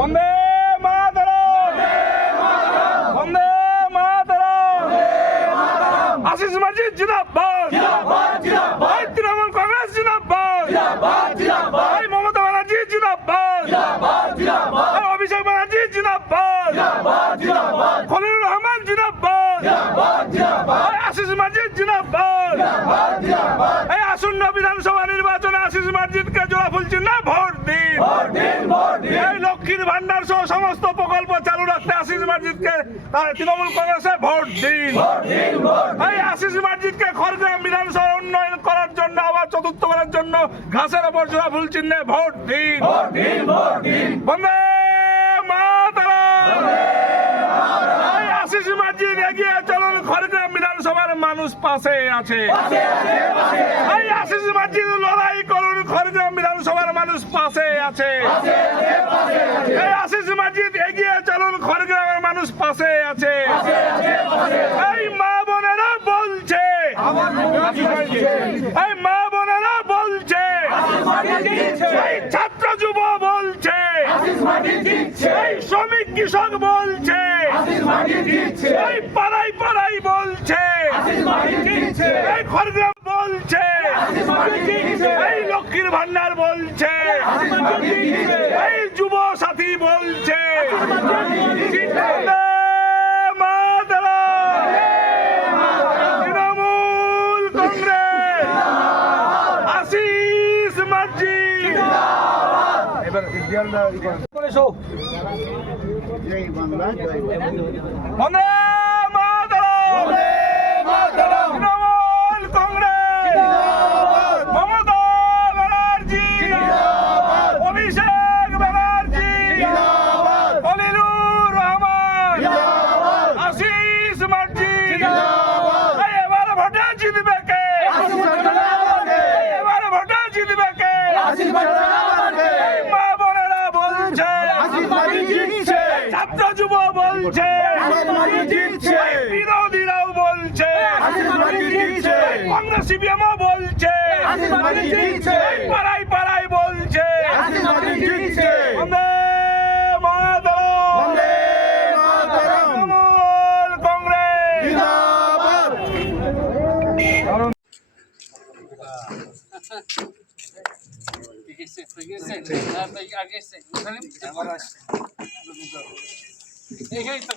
বন্দে মাতরম, বন্দে মাতরম। আশিস মসজিদ জিন্দাবাদ, ভাই তৃণমূল কংগ্রেস জিন্দাবাদ, ভাই মমতা ব্যানার্জি জিন্দাবাদ, ভাই অভিষেক ব্যানার্জি জিন্দাবাদ, খলিলুর রহমান জিন্দাবাদ, ভাই আশিস মসজিদ জিন্দাবাদ। এই আসন্ন বিধানসভা নির্বাচনে আশিস মসজিদকে জোড়া ফুল চিহ্নে ভোট দিন। এই লক্ষ্মীর ভান্ডার সহ সমস্ত প্রকল্প চালু রাখতে আশিস মসজিদকে তৃণমূল কংগ্রেসে ভোট দিন। এই আশিস মসজিদকে খড়গ্রাম বিধানসভা উন্নয়ন করার জন্য আবার চতুর্থবারের জন্য ঘাসের ওপর জোড়া ফুল চিহ্নে ভোট দিন। বন্দে মাতরম। এই আশিস মসজিদ এগিয়ে চলুন, খড়গ্রাম বিধানসভার মানুষ পাশে আছে। এই আশিস মসজিদ লড়াই করুন, খড়গ্রাম বিধানসভার মানুষ পাশে আছে। এই আশিস মসজিদ এগিয়ে চলুন, খড়গ্রামের মানুষ পাশে আছে। এই মা বোনেরা বলছে, এই মা বোনেরা বলছে, এই ছাত্র যুব বলছে, এই শ্রমিক কৃষক বলছে, এই পাড়াই পাড়াই বলছে, এই খড়গ্রাম বলছে, এই লক্ষ্মীর ভান্ডার বলছে, এই যুব সাথী বলছে। তৃণমূল কংগ্রেস, আশিস মসজিদ। বন্দে মাতরম। তৃণমূল কংগ্রেস, মমতা ব্যানার্জি, অভিষেক ব্যানার্জি, খলিলুর রহমান, আশিস মসজিদ। এবার ভোটে জিতবে কে? এবার ভোটে জিতবে কে? মা বোনেরা বলছে, ছাত্র যুব বলছে, বিরোধীরাও বলছে, কংগ্রেস সিপিএমও বলছে, পাড়াই পাড়াই বলছে। বন্দে মাতরম, তৃণমূল কংগ্রেস। এইখানেই তো